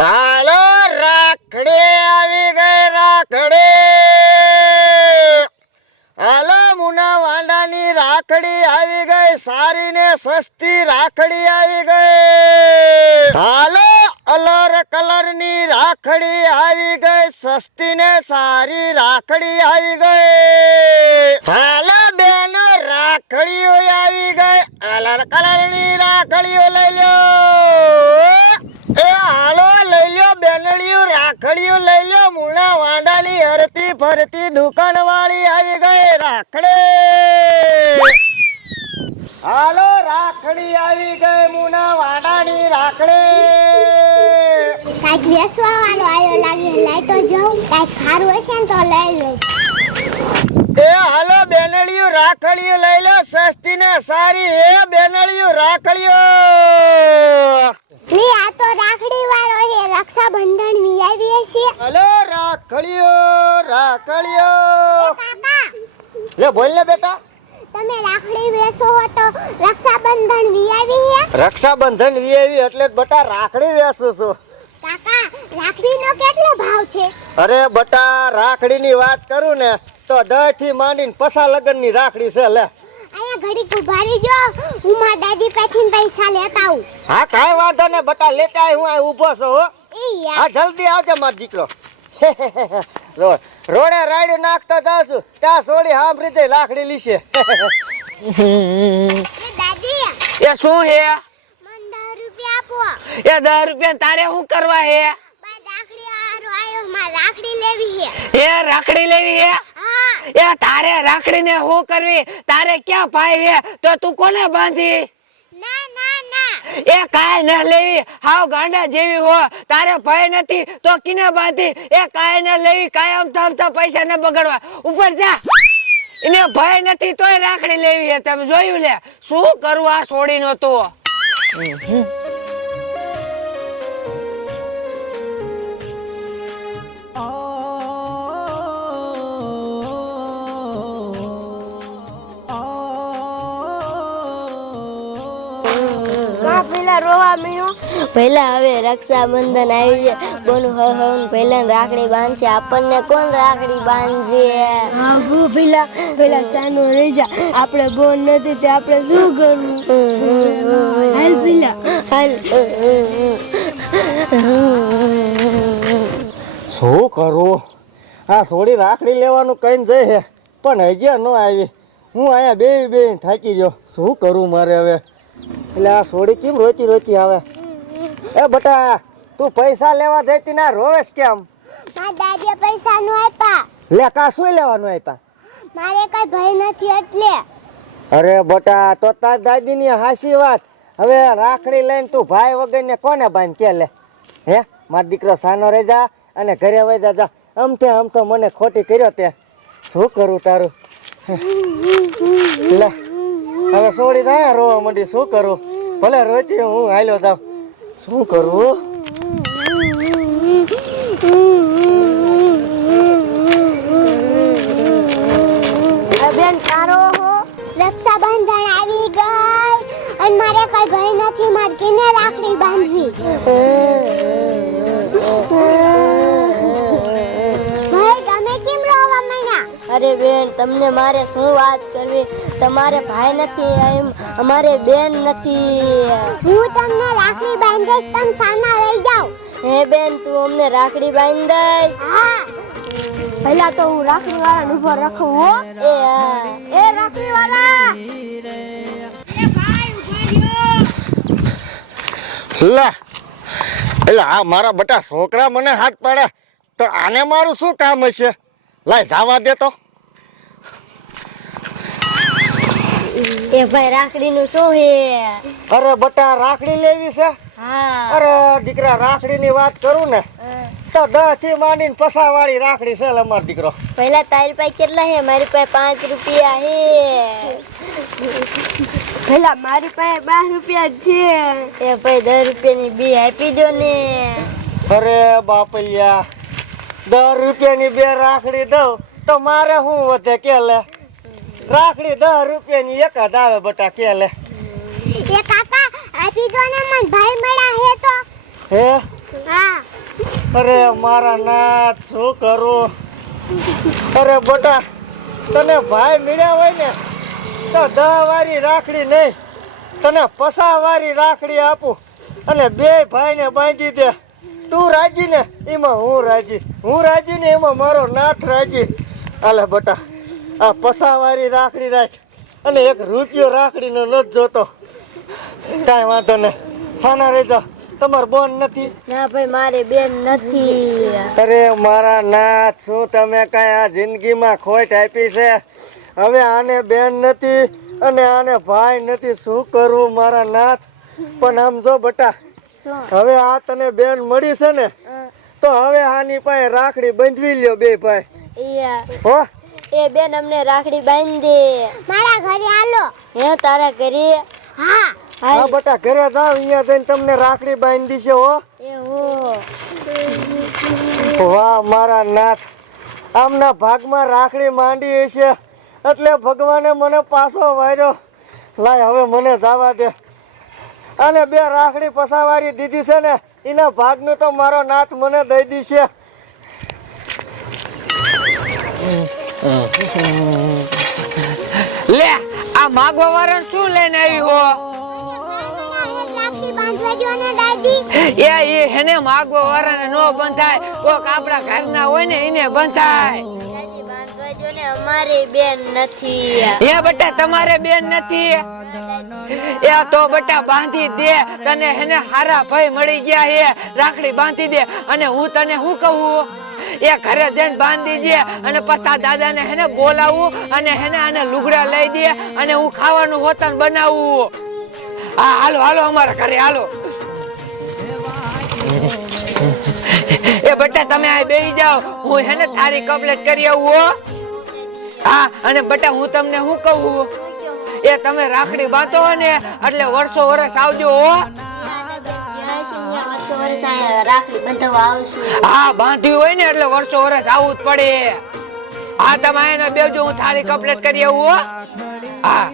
હાલો રાખડી આવી ગઈ રાખડી હાલો મુના વાંડાની રાખડી આવી ગઈ સારી ને સસ્તી રાખડી આવી ગઈ હાલો અલર કલરની રાખડી આવી ગઈ સસ્તી ને સારી રાખડી આવી ગઈ હાલો બેનો રાખડીઓ આવી ગઈ અલર કલરની રાખડીઓ લઈ લો એ હાલો લઈ લો બેનડીઓ રાખડીઓ લઈ લો મુના વાંડાની હરતી ફરતી દુકાન વાળી આવી ગઈ રાખડી હાલો રાખડી આવી ગઈ મુના વાંડાની રાખડી કાઈક વેસવા વાળો આયો લાગે લઈ તો જાઉં કાઈક ખારું હશે ને તો લઈ લઉં એ હાલો બેનડીઓ રાખડીઓ લઈ લો સસ્તી ને સારી એ બેનડીઓ રાખડીઓ લી આ તો રાખડી વાળો છે રક્ષાબંધન વી આવી છે હાલો રાખડીઓ રાખડીઓ કાકા લે બોલ ને બેટા તમે રાખડી વેચો હો તો રક્ષાબંધન વી આવી છે રક્ષાબંધન વીઆઈવી એટલે જ બટા રાખડી વેચું છું કાકા રાખડીનો કેટલો ભાવ છે અરે બટા રાખડીની વાત કરું ને તો 10 થી માંડીને પસા લગનની રાખડી છે લે આયા ઘડી કુભારી જો હું મા દાદી પાસેથી પૈસા લેતા આવું હા કાઈ વાંધો ને બટા લેતા આય હું આ ઊભો છું હો એ યાર હા જલ્દી આવજે માર દીકરો રોડે રાડ્યું નાખતા જાઉં છું ત્યાં સોડી સાંભળી જઈ લાકડી લીશે એ દાદી એ શું હે મને 10 રૂપિયા આપો એ 10 રૂપિયા તારે શું કરવા હે બા રાખડી આરો આયો માં રાખડી લેવી છે એ રાખડી લેવી હે હા એ તારે રાખડી ને શું કરવી તારે ક્યાં ભાઈ હે તો તું કોને બાંધીશ ના ના ના એ કાઈ ન લેવી હાવ ગાંડા જેવી હો તારે ભય નથી તો કિને બાંધી એ કાઈ ન લેવી કાયમ તમતા પૈસા ન બગાડવા ઉપર જા એને ભય નથી તોય રાખડી લેવી હે તમે જોયું લે શું કરવું આ છોડીનો તો પેલા રોવા મીયો પહેલા હવે રક્ષાબંધન આવી છે બોનું હવન પહેલા રાખડી બાંધશે આપણને કોણ રાખડી બાંધશે હા ગો પેલા સાનો રહી જા આપણે બોન નથી તે આપણે શું કરવું હાલ પેલા હાલ શું કરું આ સોડી રાખડી લેવાનું કઈ જઈ હે પણ હજી ન આવી હું અહીંયા બે થાકી ગયો શું કરું મારે હવે એટલે આ સોડી કેમ રોતી રોતી આવે એ બટા તું પૈસા લેવા જઈતી ના રોવેશ કેમ મારા દાદીએ પૈસા નો આપ્યા લે કા શું લેવાનું આપ્યા મારે કઈ ભય નથી એટલે અરે બટા તો તાર દાદીની હાસી વાત હવે રાખડી લઈને તું ભાઈ વગર ને કોને બાંધ કે લે હે મારો દીકરો સાનો રહી જા અને ઘરે વઈ જા આમ તો મને ખોટી કર્યો તે શું કરું તારું લે હવે સોડી થાય રોવા માંડી શું કરું ભલે રોતી હું હાલ્યો જાઉં શું કરું બેન સારો હો રક્ષાબંધન આવી ગઈ અને મારે કઈ ભય નથી મારે કેને રાખડી બાંધવી ભાઈ તમે કેમ રોવા માંડ્યા અરે બેન તમને મારે શું વાત કરવી તમારે ભાઈ નથી એમ અમારે બેન નથી હું તમને રાખડી બાંધીશ તમે સાના રહી જાઓ હે બેન તું અમને રાખડી બાંધી દઈશ હા પહેલા તો હું રાખડી વાળાને ઉભો રાખું હો એ હા એ રાખડી વાળા લે એટલે આ મારા બટા છોકરા મને હાથ પાડે તો આને મારું શું કામ હશે લાય જવા દે તો એ ભાઈ રાખડી નું શું હે અરે બટા રાખડી લેવી છે હા અરે દીકરા રાખડી ની વાત કરું ને તો 10 થી માંડીને પસા વાળી રાખડી છે અમારો દીકરો પહેલા તારી પાસે કેટલા હે મારી પાસે 5 રૂપિયા હે પહેલા મારી પાસે 12 રૂપિયા છે એ ભાઈ 10 રૂપિયાની બી આપી દો ને અરે બાપલિયા 10 રૂપિયાની બે રાખડી દઉં તો મારે શું વધે કે લે રાખડી 10 રૂપિયાની એક જ આવે બટા કે લે એ કાકા આપી દો ને મન ભાઈ મળ્યા હે તો હે હા અરે મારા નાથ શું કરું? અરે બટા, તને ભાઈ મળ્યા હોય ને તો 10 વારી રાખડી નહીં, તને 50 વારી રાખડી આપું અને 2 ભાઈને બાંધી દે. તું રાજી ને એમાં હું રાજી, હું રાજી ને એમાં મારો નાથ રાજી. હાલે બટા, આ 50 વારી રાખડી રાખ અને 1 રૂપિયો રાખડીનો નથી જોતો. કાંઈ વાંધો નહીં, સાના રહી જા. તમાર બોન નથી? ના ભાઈ, મારે બેન નથી. અરે મારા નાથ, શું તમે કાંઈ આ જિંદગીમાં ખોટ આપી છે? હવે આને બેન નથી અને આને ભાઈ નથી, શું કરવું મારા નાથ? પણ આમ જો બટા, હવે આ તને બેન મળી છે ને તો હવે આની પાસે રાખડી બંધવી લ્યો 2 ભાઈ. હો એ બેન અમને રાખડી બાંધી દે. મારા ઘરે હાલો. હે તારા ઘરે? હા. હા બટા, ઘરે જાવ, અહીંયા જઈને તમને રાખડી બાંધી છે. હો એ હો. વાહ મારા નાથ, આમના ભાગમાં રાખડી માંડી છે એટલે ભગવાને મને પાછો વાર્યો. લાય હવે મને જવા દે. અને 2 રાખડી પસાવારી દીધી છે ને એના ભાગનું તો મારો નાથ મને દઈ દીશે. લે આ માગવા વાળા શું લઈને આવી હો? રાખડી બાંધવા જો ને દાદી. એ હેને માગવા વાળાને નો બંધાય, કોક આપણા ઘરના હોય ને એને બંધાય. દાદી બાંધવા જો ને, અમારી બેન નથી. એ બટા તમારે બેન નથી? એ તો બટા બાંધી દે, તને હેને હારા ભાઈ મળી ગયા હે, રાખડી બાંધી દે. અને હું તને શું કહું, એ ઘરે જઈને બાંધી દે અને પછી દાદાને હેને બોલાવું અને હેને આને લુગડા લઈ દે અને હું ખાવાનું હોતન બનાવું. હા હાલો હાલો અમારા ઘરે હાલો. એ બટા તમે આ બેસી જાઓ, હું હેને થારી કમ્પ્લીટ કરી આવું હો. હા અને બટા હું તમને શું કહું, એ તમે રાખડી બાંધો ને એટલે વર્ષો વર્ષ આવજો હો. રાખડી બંધાવવા આવશું. હા બાંધ્યું હોય ને એટલે વર્ષો વર્ષ આવવું જ પડે. હા તમે એને બેસજો, હું થાળી કમ્પ્લીટ કરી આવું હો. હા